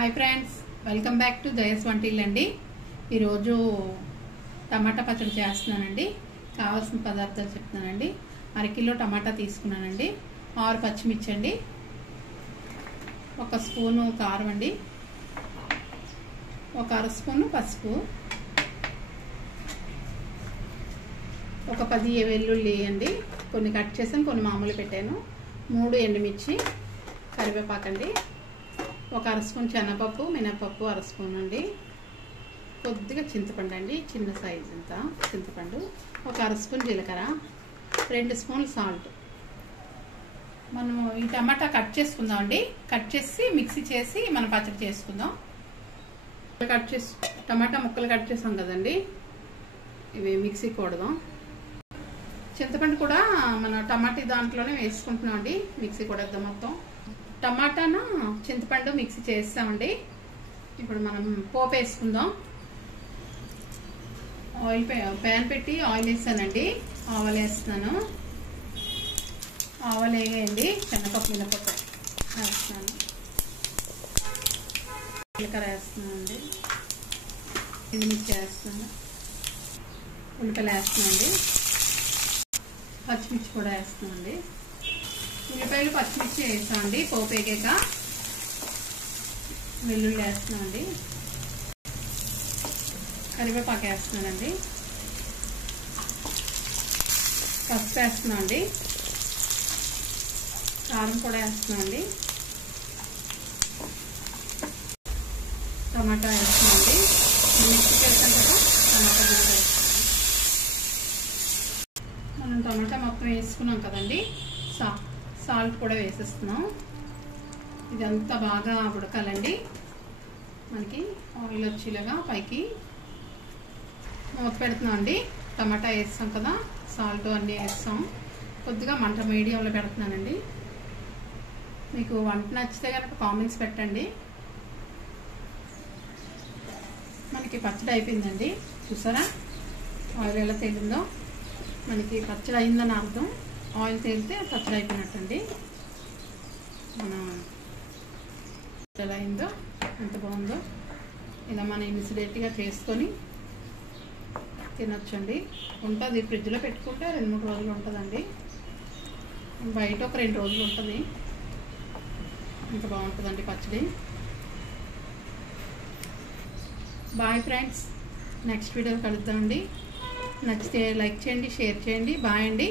Hi friends, welcome back to Jaya స్వంటిల్లు అండి. ఈరోజు టమాటా పచ్చడి చేస్తున్నానండి. కావాల్సిన పదార్థాలు చెప్తానండి. అరకిలో టమాటా తీసుకున్నానండి, 6 పచ్చిమిర్చి అండి, 1 స్పూను కారం అండి, 1 అర స్పూను పసుపు, 10 వెల్లుల్లి అండి, కొన్ని కట్ చేసాను, కొన్ని మామూలు పెట్టాను, 3 ఎండుమిర్చి, కరివేపాకండి, 1 అర స్పూన్ శనగపప్పు, మినపప్పు 1 స్పూన్ అండి, కొద్దిగా చింతపండు అండి, చిన్న సైజు అంతా చింతపండు, 1 అర స్పూన్ జీలకర్ర, 2 స్పూన్లు సాల్ట్. మనం ఈ టమాటా కట్ చేసుకుందాం అండి. కట్ చేసి మిక్సీ చేసి మనం పచ్చడి చేసుకుందాం. టమాటా ముక్కలు కట్ చేసాం కదండి, ఇవి మిక్సీ కొడదాం. చింతపండు కూడా మన టమాటా దాంట్లోనే వేసుకుంటున్నాం అండి. మిక్సీ కొడేద్దాం. మొత్తం టమాటాను చింతపండు మిక్సీ చేస్తామండి. ఇప్పుడు మనం పోపు వేసుకుందాం. ప్యాన్ పెట్టి ఆయిల్ వేస్తానండి. ఆవాలు వేస్తున్నాను. ఆవాలు వేయండి. శనగపప్పు మినపప్పు వేస్తున్నాను. జీలకర్ర వేస్తున్నాను అండి. ఇది మిక్స్ వేస్తున్నాను. ఉల్లిపాయలు వేస్తున్నానండి. పచ్చిమిర్చి కూడా వేస్తున్నానండి. ఉల్లిపాయలు పచ్చిమిర్చి వేస్తామండి. పోపు వేగాక వెల్లుల్లి వేస్తున్నామండి. కరివేపాకు వేస్తున్నానండి. పసుపు వేస్తున్నామండి. కారం కూడా వేస్తున్నామండి. టమాటా వేస్తున్నామండి. మిక్సీ చేస్తాం కదా, టమాటా కూడా వేస్తున్నాం. మనం టమాటా మొత్తం వేసుకున్నాం కదండి. సాల్ట్ కూడా వేసేస్తున్నాం. ఇదంతా బాగా ఉడకాలండి. మనకి ఆయిల్ వచ్చేలాగా పైకి మూత పెడుతున్నాం అండి. టమాటా వేస్తాం కదా, సాల్ట్ అన్నీ వేస్తాం. కొద్దిగా మంట మీడియంలో పెడుతున్నానండి. మీకు వంట నచ్చితే కనుక కామెంట్స్ పెట్టండి. మనకి పచ్చడి అయిపోయిందండి. చూసారా ఆయిల్ ఎలా తేలిందో? మనకి పచ్చడి అయిందని అర్థం. ఆయిల్ తేలితే పచ్చడి అయిపోయినట్టండి. మనం ఎలా అయిందో, ఎంత బాగుందో. ఇలా మనం ఇన్సిడెంట్గా చేసుకొని తినొచ్చండి. ఉంటుంది, ఫ్రిడ్జ్లో పెట్టుకుంటే 2-3 రోజులు ఉంటుందండి. బయట ఒక 2 రోజులు ఉంటుంది. ఎంత బాగుంటుందండి పచ్చడి. బాయ్ ఫ్రెండ్స్, నెక్స్ట్ వీడియో కలుద్దామండి. నచ్చితే లైక్ చేయండి, షేర్ చేయండి. బాయ్ అండి.